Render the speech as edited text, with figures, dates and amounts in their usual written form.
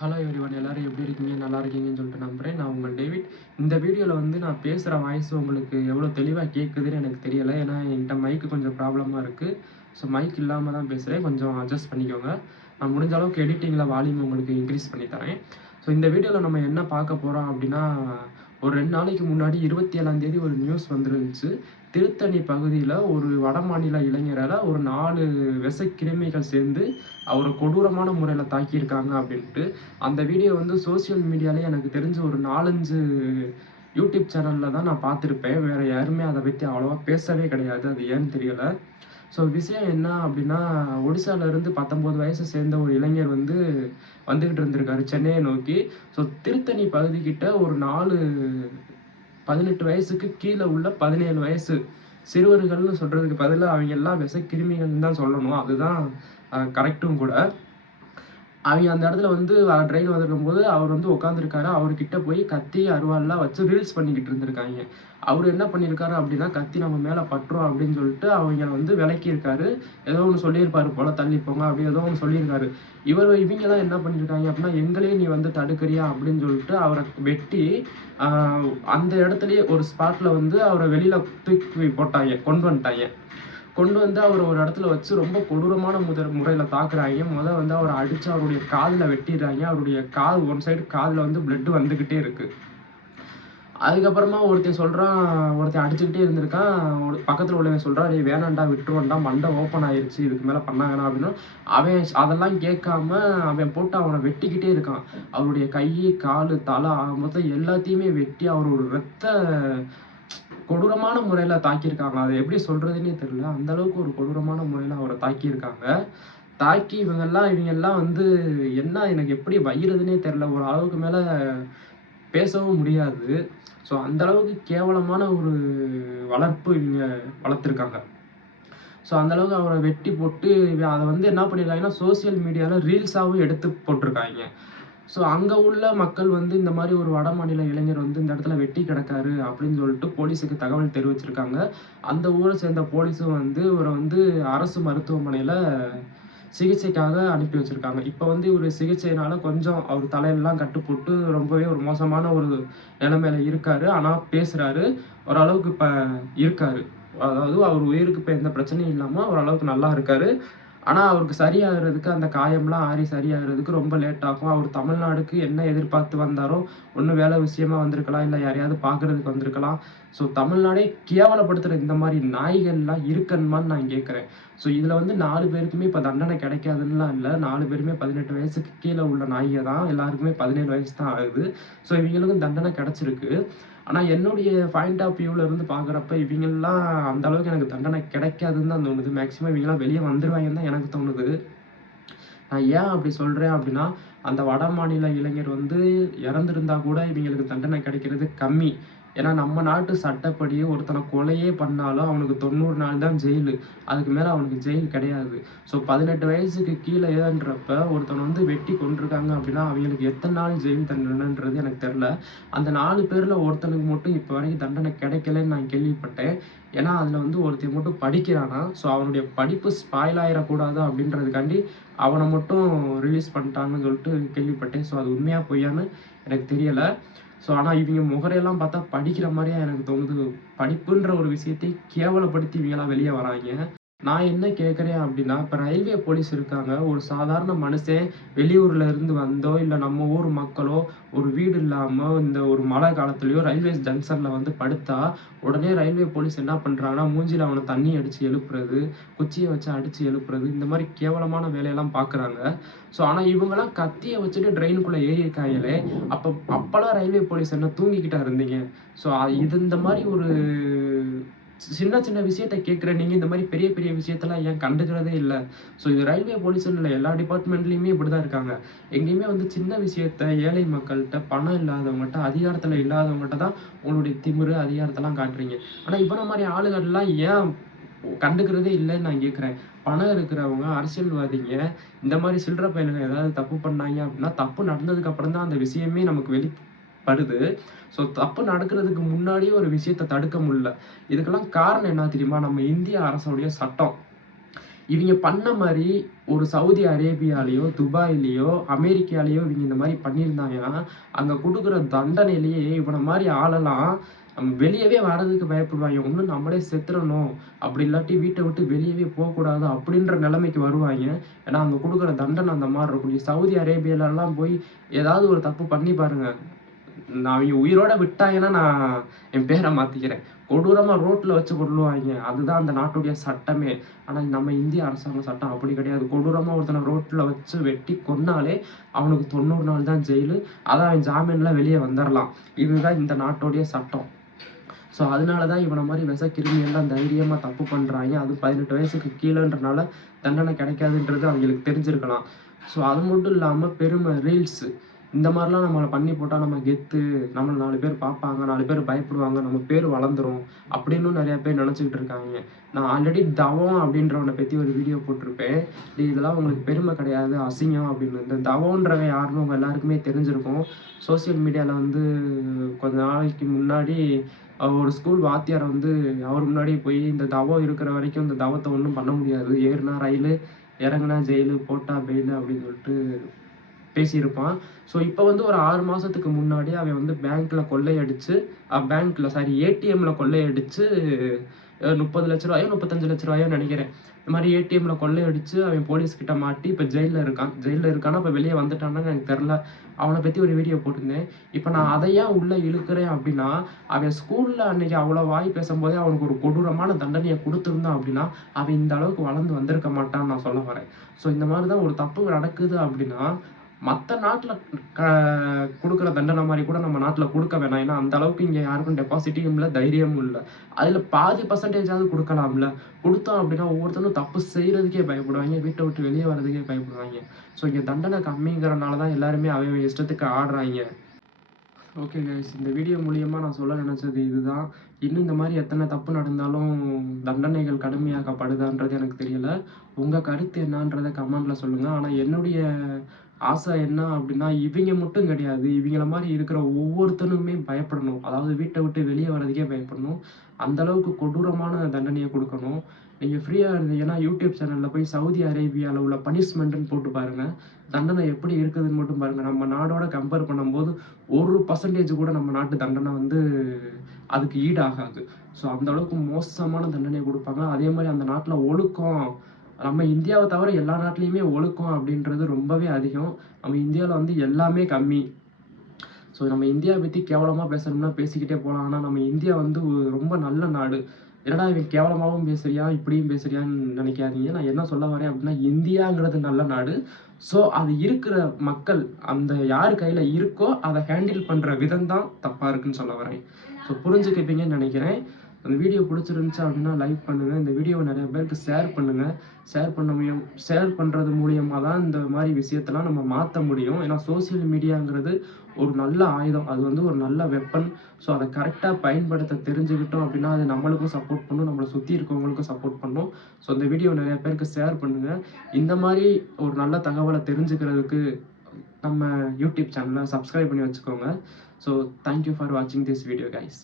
Hello everyone, எல்லாரும் எப்படி இருக்கீங்க? நல்லா இருக்கீங்கன்னு சொல்லிட்டு நம்புறேன். நான் உங்கள் டேவிட். இந்த வீடியோவில் வந்து நான் பேசுகிற வாய்ஸ் உங்களுக்கு எவ்வளோ தெளிவாக கேட்குதுன்னு எனக்கு தெரியலை. ஏன்னா என்கிட்ட மைக்கு கொஞ்சம் ப்ராப்ளமாக இருக்குது. ஸோ மைக் இல்லாமல் தான் பேசுகிறேன். கொஞ்சம் அட்ஜஸ்ட் பண்ணிக்கோங்க. நான் முடிஞ்ச அளவுக்கு எடிட்டிங்கில் வால்யூம் உங்களுக்கு இன்க்ரீஸ் பண்ணி தரேன். ஸோ இந்த வீடியோவில் நம்ம என்ன பார்க்க போகிறோம் அப்படின்னா, ஒரு 2 நாளைக்கு முன்னாடி 27ஆம் தேதி ஒரு நியூஸ் வந்துருந்துச்சு. திருத்தணி பகுதியில் ஒரு வடமாநில இளைஞரால் ஒரு 4 விஷக்கிருமிகள் சேர்ந்து அவரை கொடூரமான முறையில் தாக்கியிருக்காங்க அப்படின்ட்டு. அந்த வீடியோ வந்து சோசியல் மீடியாலே எனக்கு தெரிஞ்சு ஒரு 4, 5 யூடியூப் சேனலில் தான் நான் பார்த்துருப்பேன். வேறு யாருமே அதை பற்றி அவ்வளோவா பேசவே கிடையாது. அது ஏன்னு தெரியலை. ஸோ விஷயம் என்ன அப்படின்னா, ஒடிசாவிலேருந்து 19 வயசை சேர்ந்த ஒரு இளைஞர் வந்து வந்துக்கிட்டு இருந்திருக்காரு சென்னையை நோக்கி. ஸோ திருத்தணி பகுதிக்கிட்ட ஒரு 18 வயசுக்கு கீழே உள்ள 17 வயசு சிறுவர்கள்னு சொல்கிறதுக்கு பதிலாக அவங்க எல்லாம் விஷக்கிருமிகள்னு தான் சொல்லணும். அதுதான் கரெக்டும் கூட. அவங்க அந்த இடத்துல வந்து ட்ரெயின் வந்துருக்கும்போது அவர் வந்து உட்காந்துருக்காரு. அவர்கிட்ட போய் கத்தி அருவாள்லாம் வச்சு ரீல்ஸ் பண்ணிக்கிட்டு இருந்திருக்காங்க. அவர் என்ன பண்ணியிருக்காரு அப்படின்னா, கத்தி நம்ம மேலே பட்டுரும் அப்படின்னு சொல்லிட்டு அவங்க வந்து விலக்கியிருக்காரு. ஏதோ ஒன்று சொல்லியிருப்பாரு போல, தள்ளி போங்க அப்படி ஏதோ ஒன்று சொல்லியிருக்காரு. இவங்கெல்லாம் என்ன பண்ணியிருக்காங்க அப்படின்னா, எங்களே நீ வந்து தடுக்கிறியா அப்படின்னு சொல்லிட்டு அவரை வெட்டி அந்த இடத்துலயே ஒரு ஸ்பாட்டில் வந்து அவரை வெளியில் தூக்கி போட்டாங்க, கொண்டு வந்துட்டாங்க. கொண்டு வந்து அவர் ஒரு இடத்துல வச்சு ரொம்ப கொடூரமான முறையில் தாக்குறாங்க. வந்து அவரை அடித்து அவருடைய காதில் வெட்டிடுறாங்க. அவருடைய காது ஒன் சைடு காதில் வந்து பிளட் வந்துக்கிட்டே இருக்குது. அதுக்கப்புறமா ஒருத்தன் அடிச்சுக்கிட்டே இருந்திருக்கான். பக்கத்தில் உள்ளவன் சொல்கிறான், நீ வேணாண்டா விட்டுருவான்டா, மண்டை ஓப்பன் ஆயிடுச்சு, இதுக்கு மேலே பண்ண வேணாம் அப்படின்னா, அவன் அதெல்லாம் கேட்காம அவன் போட்டு அவனை வெட்டிக்கிட்டே இருக்கான். அவருடைய கை, கால், தலை மொத்தம் எல்லாத்தையுமே வெட்டி அவர் ஒரு கொடூரமான முறையில் தாக்கியிருக்காங்க. அதை எப்படி சொல்கிறதுனே தெரியல. அந்தளவுக்கு ஒரு கொடூரமான முறையில் அவரை தாக்கியிருக்காங்க. தாக்கி இவங்கெல்லாம் வந்து என்ன எனக்கு எப்படி வைகிறதுனே தெரில. ஒரு அளவுக்கு மேலே பேசவும் முடியாது. ஸோ அந்தளவுக்கு கேவலமான ஒரு வளர்ப்பு இவங்க வளர்த்துருக்காங்க. ஸோ அந்தளவுக்கு அவரை வெட்டி போட்டு அதை வந்து என்ன பண்ணியிருக்காங்கன்னா, சோசியல் மீடியாவில் ரீல்ஸாகவும் எடுத்து போட்டிருக்காங்க. ஸோ அங்கே உள்ள மக்கள் வந்து இந்த மாதிரி ஒரு வட மாநில இளைஞர் வந்து இந்த இடத்துல வெட்டி கிடக்காரு அப்படின்னு சொல்லிட்டு போலீஸுக்கு தகவல் தெரிவிச்சிருக்காங்க. அந்த ஊரை சேர்ந்த போலீஸும் வந்து இவரை வந்து அரசு மருத்துவமனையில் சிகிச்சைக்காக அனுப்பி வச்சிருக்காங்க. இப்போ வந்து இவர் சிகிச்சையினால கொஞ்சம் அவர் தலையெல்லாம் கட்டு போட்டு ரொம்பவே ஒரு மோசமான ஒரு நிலைமையில இருக்காரு. ஆனால் பேசுகிறாரு, ஓரளவுக்கு இப்போ இருக்காரு. அதாவது அவர் உயிருக்கு இப்போ எந்த பிரச்சனையும் இல்லாமல் ஓரளவுக்கு நல்லா இருக்காரு. ஆனால் அவருக்கு சரியாகிறதுக்கு, அந்த காயம்லாம் ஆறி சரியாகிறதுக்கு ரொம்ப லேட் ஆகும். அவர் தமிழ்நாடுக்கு என்ன எதிர்பார்த்து வந்தாரோ, ஒன்று வேலை விஷயமா வந்திருக்கலாம், இல்லை யாரையாவது பார்க்குறதுக்கு வந்திருக்கலாம். ஸோ தமிழ்நாடே கேவலப்படுத்துகிற இந்த மாதிரி நாய்கள்லாம் இருக்கணுமான்னு நான் கேட்குறேன். ஸோ இதில் வந்து 4 பேருக்குமே இப்போ தண்டனை கிடைக்காதுன்னுலாம் இல்லை. 4 பேருமே 18 வயசுக்கு கீழே உள்ள நாய்க தான். எல்லாருக்குமே 17 வயசு தான் ஆகுது. ஸோ இவங்களுக்கும் தண்டனை கிடைச்சிருக்கு. ஆனால் என்னுடைய பாயிண்ட் ஆஃப் வியூவில் இருந்து பார்க்குறப்ப இவங்கெல்லாம் அந்த அளவுக்கு எனக்கு தண்டனை கிடைக்காதுன்னு தான் தோணுது. மேக்ஸிமம் இவங்கெல்லாம் வெளியே வந்துருவாங்கன்னு தான் எனக்கு தோணுது. நான் ஏன் அப்படி சொல்கிறேன் அப்படின்னா, அந்த வட மாநில இளைஞர் வந்து இறந்திருந்தா கூட இவங்களுக்கு தண்டனை கிடைக்கிறது கம்மி. ஏன்னா நம்ம நாட்டு சட்டப்படி ஒருத்தனை கொலையே பண்ணாலும் அவனுக்கு 90 நாள் தான் ஜெயிலு. அதுக்கு மேலே அவனுக்கு ஜெயில் கிடையாது. ஸோ 18 வயசுக்கு கீழே ஏன்றப்ப ஒருத்தனை வந்து வெட்டி கொண்டிருக்காங்க அப்படின்னா அவங்களுக்கு எத்தனை நாள் ஜெயில் தண்டனைன்றது எனக்கு தெரில. அந்த 4 பேரில் ஒருத்தனுக்கு மட்டும் இப்போ வரைக்கும் தண்டனை கிடைக்கலன்னு நான் கேள்விப்பட்டேன். ஏன்னா அதில் வந்து ஒருத்தன் மட்டும் படிக்கிறானா. ஸோ அவனுடைய படிப்பு ஸ்பாயில் ஆகிடக்கூடாது அப்படின்றதுக்காண்டி அவனை மட்டும் ரிலீஸ் பண்ணிட்டாங்கன்னு சொல்லிட்டு கேள்விப்பட்டேன். ஸோ அது உண்மையாக பொய்யான்னு எனக்கு தெரியலை. ஸோ ஆனால் இவங்க முகரையெல்லாம் பார்த்தா படிக்கிற மாதிரியா எனக்கு தோணுது. படிப்புன்ற ஒரு விஷயத்தை கேவலப்படுத்தி இவங்கெல்லாம் வெளியே வராங்க. நான் என்ன கேட்குறேன் அப்படின்னா, இப்போ ரயில்வே போலீஸ் இருக்காங்க. ஒரு சாதாரண மனுஷன் வெளியூரில் இருந்து வந்தோ, இல்லை நம்ம ஊர் மக்களோ ஒரு வீடு இல்லாமல் இந்த ஒரு மழை காலத்துலேயோ ரயில்வே ஜங்ஷனில் வந்து படுத்தா, உடனே ரயில்வே போலீஸ் என்ன பண்ணுறாங்கன்னா, மூஞ்சியில் அவனை தண்ணி அடித்து எழுப்புறது, குச்சியை வச்சு அடித்து எழுப்புறது, இந்த மாதிரி கேவலமான வேலையெல்லாம் பார்க்குறாங்க. ஸோ ஆனால் இவங்கெல்லாம் கத்தியை வச்சுட்டு ட்ரெயினுக்குள்ளே ஏறியிருக்காங்களே, அப்போல்லாம் ரயில்வே போலீஸ் என்ன தூங்கிக்கிட்டா இருந்தீங்க? ஸோ இது இந்த மாதிரி ஒரு சின்ன சின்ன விஷயத்த கேட்குற நீங்க இந்த மாதிரி பெரிய பெரிய விஷயத்தெல்லாம் ஏன் கண்டுக்கிறதே இல்லை? ஸோ இது ரயில்வே போலீஸ்ன்னு இல்லை, எல்லா டிபார்ட்மெண்ட்லேயுமே இப்படி தான் இருக்காங்க. எங்கேயுமே வந்து சின்ன விஷயத்த ஏழை மக்கள்கிட்ட, பணம் இல்லாதவங்ககிட்ட, அதிகாரத்தில் இல்லாதவங்ககிட்ட தான் உங்களுடைய திமிரு, அதிகாரத்தெல்லாம் காட்டுறீங்க. ஆனால் இவன மாதிரி ஆளுகள்லாம் ஏன் கண்டுக்கிறதே இல்லைன்னு நான் கேட்குறேன். பணம் இருக்கிறவங்க, அரசியல்வாதிங்க இந்த மாதிரி சில்லற பயலுங்க ஏதாவது தப்பு பண்ணாங்க அப்படின்னா, தப்பு நடந்ததுக்கு அப்புறம் தான் அந்த விஷயமே நமக்கு வெளிப்படுது. ஸோ தப்பு நடக்கிறதுக்கு முன்னாடியே ஒரு விஷயத்த தடுக்க முடியல. இதுக்கெல்லாம் காரணம் என்ன தெரியுமா? நம்ம இந்திய அரசுடைய சட்டம். இவங்க பண்ண மாதிரி ஒரு சவுதி அரேபியாலேயோ துபாயிலேயோ அமெரிக்காலேயோ இவங்க இந்த மாதிரி பண்ணியிருந்தாங்கன்னா அங்கே கொடுக்குற தண்டனையிலேயே இவனை மாதிரி ஆளெல்லாம் நம்ம வெளியவே வர்றதுக்கு பயப்படுவாங்க. ஒன்றும் நம்மளே செத்துறணும், அப்படி இல்லாட்டி வீட்டை விட்டு வெளியவே போகக்கூடாது அப்படின்ற நிலைமைக்கு வருவாங்க. ஏன்னா அங்கே கொடுக்குற தண்டனை அந்த மாதிரி இருக்கும். சவுதி அரேபியாலெல்லாம் போய் ஏதாவது ஒரு தப்பு பண்ணி பாருங்க, நான் அவங்க உயிரோட விட்டாங்கன்னா நான் என் பேரை மாற்றிக்கிறேன். கொடூரமாக ரோட்டில் வச்சு கொள்ளுவாங்க. அதுதான் அந்த நாட்டுடைய சட்டமே. ஆனால் நம்ம இந்திய அரசாங்க சட்டம் அப்படி கிடையாது. கொடூரமாக ஒருத்தனை ரோட்டில் வச்சு வெட்டி கொன்னாலே அவனுக்கு 90 நாள் தான் ஜெயிலு. அதான் அவன் ஜாமீனில் வெளியே வந்துடலாம். இதுதான் இந்த நாட்டுடைய சட்டம். ஸோ அதனால தான் இவனை மாதிரி கிருமியெல்லாம் தைரியமாக தப்பு பண்ணுறாங்க. அது 18 வயசுக்கு கீழேன்றனால தண்டனை கிடைக்காதுன்றது அவங்களுக்கு தெரிஞ்சிருக்கலாம். ஸோ அது மட்டும் இல்லாமல் பெருமை, ரீல்ஸு இந்த மாதிரிலாம் நம்மளை பண்ணி போட்டால் நம்ம கெத்து, நம்மளை 4 பேர் பார்ப்பாங்க, 4 பேர் பயப்படுவாங்க, நம்ம பேர் வளர்ந்துரும் அப்படின்னு நிறையா பேர் நினச்சிக்கிட்டு இருக்காங்க. நான் ஆல்ரெடி தவம் அப்படின்றவனை பற்றி ஒரு வீடியோ போட்டிருப்பேன். இதெல்லாம் உங்களுக்கு பெருமை கிடையாது, அசிங்கம் அப்படின்னு. இந்த தவன்றவன் யாருன்னு உங்கள் எல்லாருக்குமே தெரிஞ்சிருக்கும். சோசியல் மீடியாவில் வந்து கொஞ்ச நாளைக்கு முன்னாடி ஒரு ஸ்கூல் வாத்தியாரை வந்து அவர் முன்னாடி போய் இந்த தவம் இருக்கிற வரைக்கும் இந்த தவத்தை ஒன்றும் பண்ண முடியாது, ஏறுனா ரயிலு, இறங்குனா ஜெயிலு, போட்டா பெயிலு அப்படின்னு சொல்லிட்டு பேசியிருப்பான். ஸோ இப்போ வந்து ஒரு 6 மாதத்துக்கு முன்னாடி அவன் வந்து பேங்க்கில் கொள்ளையடிச்சு, ஏடிஎம்மில் கொள்ளையடிச்சு 30 லட்ச ரூபாயோ 35 லட்ச ரூபாயோ நினைக்கிறேன். இந்த மாதிரி ஏடிஎம்மில் கொள்ளையடிச்சு அவன் போலீஸ்கிட்ட மாட்டி இப்போ ஜெயிலில் இருக்கான். ஜெயிலில் இருக்கானா இப்போ வெளியே வந்துட்டான்னு எனக்கு தெரில. அவனை பற்றி ஒரு வீடியோ போட்டிருந்தேன். இப்போ நான் அதை ஏன் உள்ளே இழுக்கிறேன் அப்படின்னா, அவன் ஸ்கூலில் அன்றைக்கி அவ்வளோ வாய் பேசும்போதே அவனுக்கு ஒரு கொடூரமான தண்டனையை கொடுத்துருந்தான் அப்படின்னா அவன் இந்த அளவுக்கு வளர்ந்து வந்திருக்க மாட்டான்னு நான் சொல்ல வரேன். ஸோ இந்த மாதிரி தான் ஒரு தப்பு நடக்குது அப்படின்னா மற்ற நாட்டில் கொடுக்குற தண்டனை மாதிரி கூட நம்ம நாட்டில் கொடுக்க வேணாம். ஏன்னா அந்த அளவுக்கு இங்கே யாருக்கும் டெபாசிட்டியும் இல்லை, தைரியமும் இல்லை. அதில் பாதி பர்சன்டேஜாவது கொடுக்கலாம்ல. கொடுத்தோம் அப்படின்னா ஒவ்வொருத்தரும் தப்பு செய்கிறதுக்கே பயப்படுவாங்க, வீட்டை விட்டு வெளியே வர்றதுக்கே பயப்படுவாங்க. ஸோ இங்கே தண்டனை கம்மிங்கிறனால தான் எல்லாருமே அவன் இஷ்டத்துக்கு ஆடுறாங்க. ஓகே கைஸ், இந்த வீடியோ மூலியமாக நான் சொல்ல நினச்சது இதுதான். இன்னும் இந்த மாதிரி எத்தனை தப்பு நடந்தாலும் தண்டனைகள் கடுமையாக்கப்படுதான்றது எனக்கு தெரியல. உங்கள் கருத்து என்னன்றதை கமெண்டில் சொல்லுங்கள். ஆனால் என்னுடைய ஆசை என்ன அப்படின்னா, இவங்க மட்டும் கிடையாது, இவங்கள மாதிரி இருக்கிற ஒவ்வொருத்தனுமே பயப்படணும். அதாவது வீட்டை விட்டு வெளியே வர்றதுக்கே பயப்படணும். அந்தளவுக்கு கொடூரமான தண்டனையை கொடுக்கணும். நீங்கள் ஃப்ரீயாக இருந்தீங்கன்னா யூடியூப் சேனலில் போய் சவுதி அரேபியாவில் உள்ள பனிஷ்மெண்ட்டுன்னு போட்டு பாருங்கள். தண்டனை எப்படி இருக்குதுன்னு மட்டும் பாருங்கள். நம்ம நாடோட கம்பேர் பண்ணும்போது 1% கூட நம்ம நாட்டு தண்டனை வந்து அதுக்கு ஈடாகாது. ஸோ அந்தளவுக்கு மோசமான தண்டனை கொடுப்பாங்க. அதே மாதிரி அந்த நாட்டில் ஒழுக்கம், நம்ம இந்தியாவை தவிர எல்லா நாட்டிலையுமே ஒழுக்கம் அப்படின்றது ரொம்பவே அதிகம். நம்ம இந்தியாவில் வந்து எல்லாமே கம்மி. ஸோ நம்ம இந்தியாவை பற்றி கேவலமாக பேசணும்னா பேசிக்கிட்டே போகலாம். ஆனால் நம்ம இந்தியா வந்து ரொம்ப நல்ல நாடு. என்னடா இவன் கேவலமாகவும் பேசுறியா, இப்படியும் பேசுறியான்னு நினைக்காதீங்க. நான் என்ன சொல்ல வரேன் அப்படின்னா, இந்தியாங்கிறது நல்ல நாடு. ஸோ அது இருக்கிற மக்கள் அந்த யார் கையில் இருக்கோ அதை ஹேண்டில் பண்ணுற விதம் தான் தப்பாக இருக்குன்னு சொல்ல வரேன். ஸோ புரிஞ்சுக்கிப்பீங்கன்னு நினைக்கிறேன். அந்த வீடியோ பிடிச்சிருந்துச்சு அப்படின்னா லைக் பண்ணுங்கள். இந்த வீடியோவை நிறைய பேருக்கு ஷேர் பண்ணுங்கள். ஷேர் பண்ணுறது மூலியமாக தான் இந்த மாதிரி விஷயத்தெல்லாம் நம்ம மாற்ற முடியும். ஏன்னா சோசியல் மீடியாங்கிறது ஒரு நல்ல ஆயுதம், அது வந்து ஒரு நல்ல வெப்பன். ஸோ அதை கரெக்டாக பயன்படுத்த தெரிஞ்சுக்கிட்டோம் அப்படின்னா அது நம்மளுக்கும் சப்போர்ட் பண்ணும், நம்மளை சுற்றி இருக்கவங்களுக்கும் சப்போர்ட் பண்ணும். ஸோ இந்த வீடியோ நிறைய பேருக்கு ஷேர் பண்ணுங்கள். இந்த மாதிரி ஒரு நல்ல தகவலை தெரிஞ்சுக்கிறதுக்கு நம்ம யூடியூப் சேனலை சப்ஸ்கிரைப் பண்ணி வச்சுக்கோங்க. ஸோ தேங்க்யூ ஃபார் வாட்சிங் திஸ் வீடியோ கைஸ்.